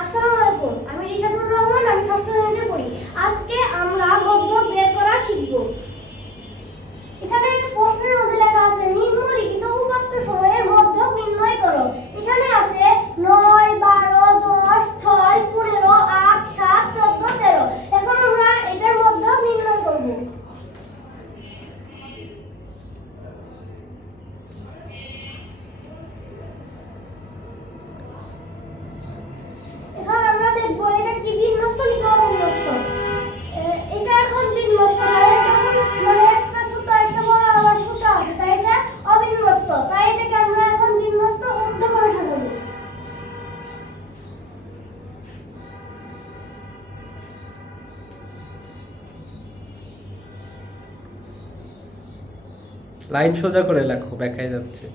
আসসালামু আলাইকুম, আমি রিশাদুর রহমান, আমি ষষ্ঠ শ্রেণীতে পড়ি। আজকে আমরা মধ্যক বের করা শিখব। এখানে প্রশ্নের মধ্যে লেখা আছে নিম্নলিখিত উপাত্ত সময়ের মধ্যক নির্ণয় করো। এখানে আছে 9, 12, 10, 6, 15, 8, 7, 14, 13। এখন আমরা এটার মধ্যক নির্ণয় করব। এখন আমরা দেখব এটা কি বিন্যস্ত নাকি অবিন্যস্ত। এটা এখন বিন্যস্ত, মানে একটা ছোট একটা বড় আবার ছোট আছে, তাই এটা অবিন্যস্ত। তাই এটাকে আমরা এখন বিন্যস্ত মধ্য করে সাজাবো। লাইন সোজা করে লেখো, ব্যাখ্যায় যাচ্ছে।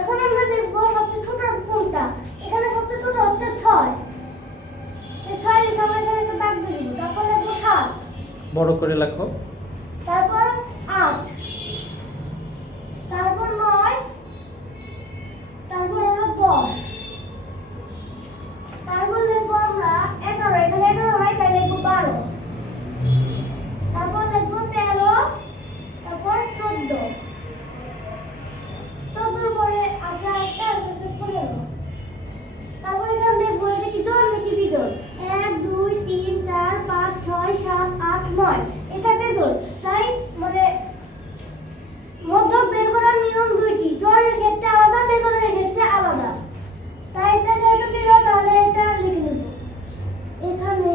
এখন আমরা দেখব সবচেয়ে ছোট কোনটা। এখানে সবচেয়ে ছোট হচ্ছে 6। এই 6 লিখে আমরা এখানে একটা দাগ দিয়ে দিব। তারপর লিখব 7, বড় করে লেখো। তারপর 8, তারপর 9, তারপর হলো 10, তারপর লিখব আমরা 11। এখানে 11 হয়, তাই লিখব 12, তারপর লিখব 13, তারপর 14, 14 পরে আছে আরেকটা, আছে 15। তারপর এখানে দেখব এটা কি জোড় নাকি বিজোড়। 1, 2, 3, 4, 5, 6, 7, 8, 9। এটা বেজোড়, তাই মানে মধ্যক বের করার নিয়ম দুইটি। জোড়ের ক্ষেত্রে আলাদা, বেজোড়ের ক্ষেত্রে আলাদা। তাই এটা যেহেতু বেজোড়, তাহলে এটা লিখে নেব। এখানে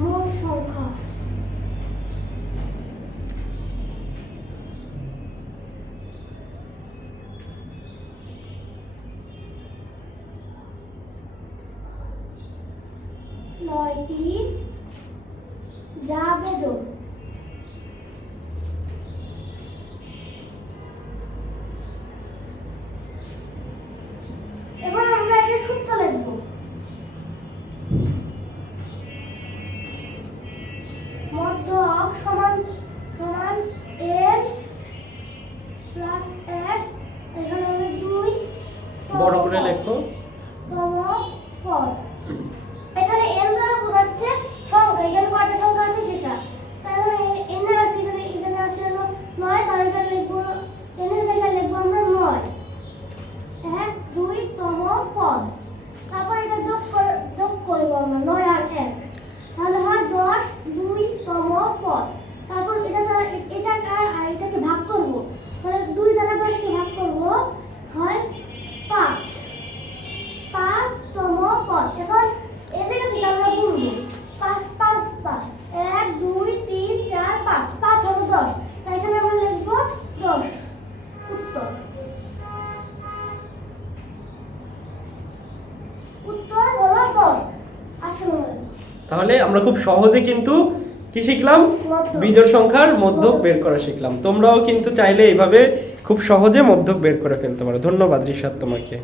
মোট সংখ্যা নয়টি, যা বেজোড়। এবার আমরা এটা সূত্র লিখব। মধ্যক সমান সমান n প্লাস 1, এখানে হবে 2 বড় করে লেখো। তম পদ। এখানে n দ্বারা বোঝাচ্ছে সংখ্যা, এখানে কয়টা সংখ্যা আছে সেটা। তাহলে n এর আছে, এখানে আছে হলো 9, তাহলে এখানে লিখব n এর জায়গায় লিখব আমরা 9, 1, 2 তম পদ। তারপর এটা যোগ করব আমরা 9 আর 1, তাহলে হয় 10, 2 তম পদ। তারপর এটা আর এটাকে ভাগ করব, তাহলে 2 দ্বারা 10 কে ভাগ করব, হয় 5, 5 তম পদ। এখন এদিকে থেকে আমরা গুনব। 5, 5, 5, 1, 2, 3, 4, 5, 5 হলো 10, তাই এখানে আমরা লিখব 10। উত্তর হলো 10। আসসালামু আলাইকুম। তাহলে আমরা খুব সহজে কিন্তু কি শিখলাম? মধ্যক। বিজোড় সংখ্যার মধ্যক বের করা শিখলাম। তোমরাও কিন্তু চাইলে এইভাবে খুব সহজে মধ্যক বের করে ফেলতে পারো। ধন্যবাদ রিশাদ তোমাকে।